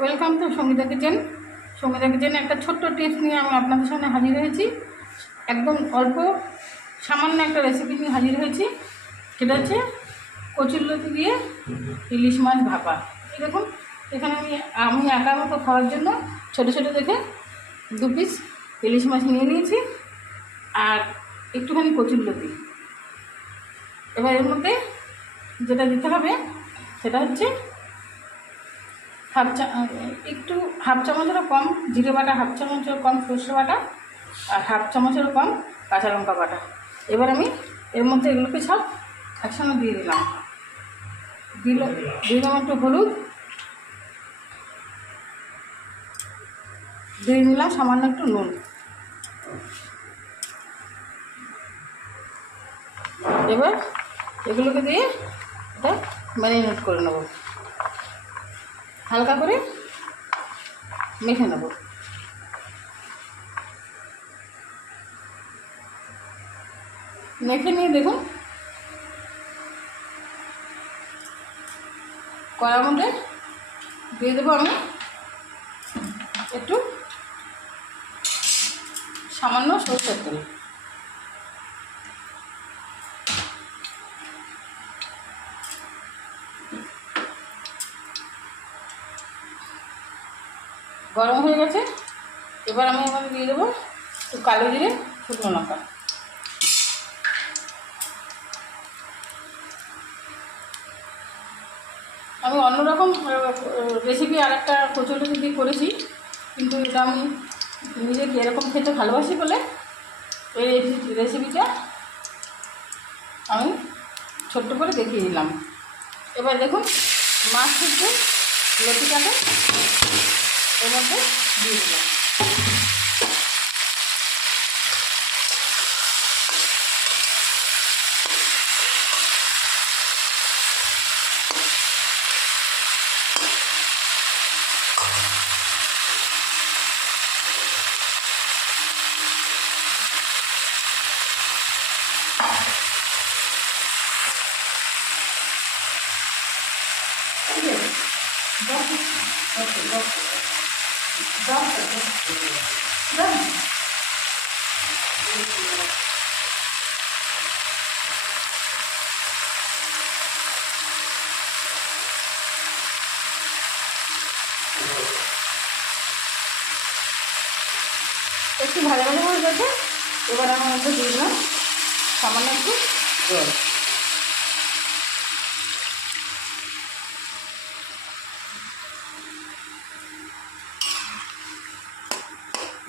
Welcome to Sangeeta kitchen Sangeeta কিচেনে একটা ছোট্ট টিপস নিয়ে আমি আপনাদের সামনে হাজির হয়েছি। একদম অল্প, সামান্য একটা রেসিপি নিয়ে হাজির হয়েছি। সেটা হচ্ছে কচুরলতি দিয়ে ইলিশ মাছ ভাপা। এই দেখুন, এখানে আমি আমি একার মতো খাওয়ার জন্য ছোটো ছোটো দেখে দু পিস ইলিশ মাছ নিয়ে নিয়েছি। আর একটুখানি কচুরলতি এবার এর মধ্যে যেটা দিতে হবে, সেটা হচ্ছে হাফ চা একটু হাফ চামচেরও কম, জিরে বাটা হাফ চামচেরও কম, সর্ষে বাটা আর হাফ চামচেরও কম, কাঁচা লঙ্কা বাটা। এবার আমি এর মধ্যে এগুলোকে সব একসঙ্গে দিয়ে দিলাম। দিল দিলাম। একটু হলুদ। দিয়ে দিলাম সামান্য একটু নুন। এবার এগুলোকে দিয়ে এটা ম্যারিনেট করে নেব। হালকা করে মেখে নেব। মেখে নিয়ে দেখুন, কড়ার মধ্যে দিয়ে দেবো আমি একটু সামান্য সরষের তেল। গরম হয়ে গেছে। এবার আমি এখানে দিয়ে দেবো একটু কালো জিরে, শুকনো লঙ্কা। আমি অন্যরকম রেসিপি আর একটা কচুরি দিয়ে করেছি, কিন্তু এটা আমি নিজে এরকম খেতে ভালোবাসি বলে এই রেসিপিটা আমি ছোট্ট করে দেখিয়ে দিলাম। এবার দেখুন, মাছ থেকে লতিটাকে এর মধ্যে দিয়ে দিলাম ঠিক আছে একটু ভাজা ভাজা হয়ে গেছে। এবার আমার মধ্যে দিয়ে দিলাম। সামান্য একটু জল।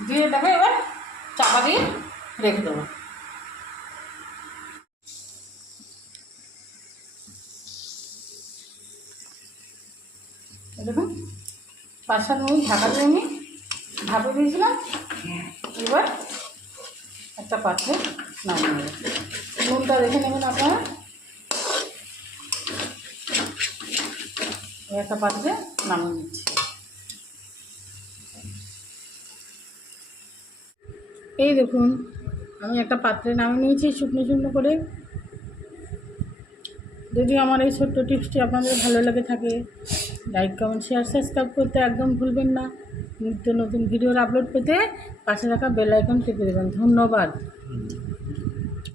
দিয়ে এটাকে এবার চাপা দিয়ে রেখে দেবো। দেখুন পাঁচ সাত মিনিট ঢাকা দিয়ে আমি ভাপে দিয়েছিলাম। এবার একটা পাত্রে নামিয়ে নেব। নুনটা দেখে নেবেন আপনারা। একটা পাত্রে নামিয়ে নিচ্ছি। এই দেখুন, আমি একটা পাত্রে নামিয়ে নিয়েছি শুকনো শুকনো করে। যদি আমার এই ছোট্ট টিপসটি আপনাদের ভালো লাগে থাকে লাইক কমেন্ট শেয়ার সাবস্ক্রাইব করতে একদম ভুলবেন না। নিত্য নতুন ভিডিওর আপলোড পেতে পাশে থাকা বেল আইকন টিপে দেবেন। ধন্যবাদ।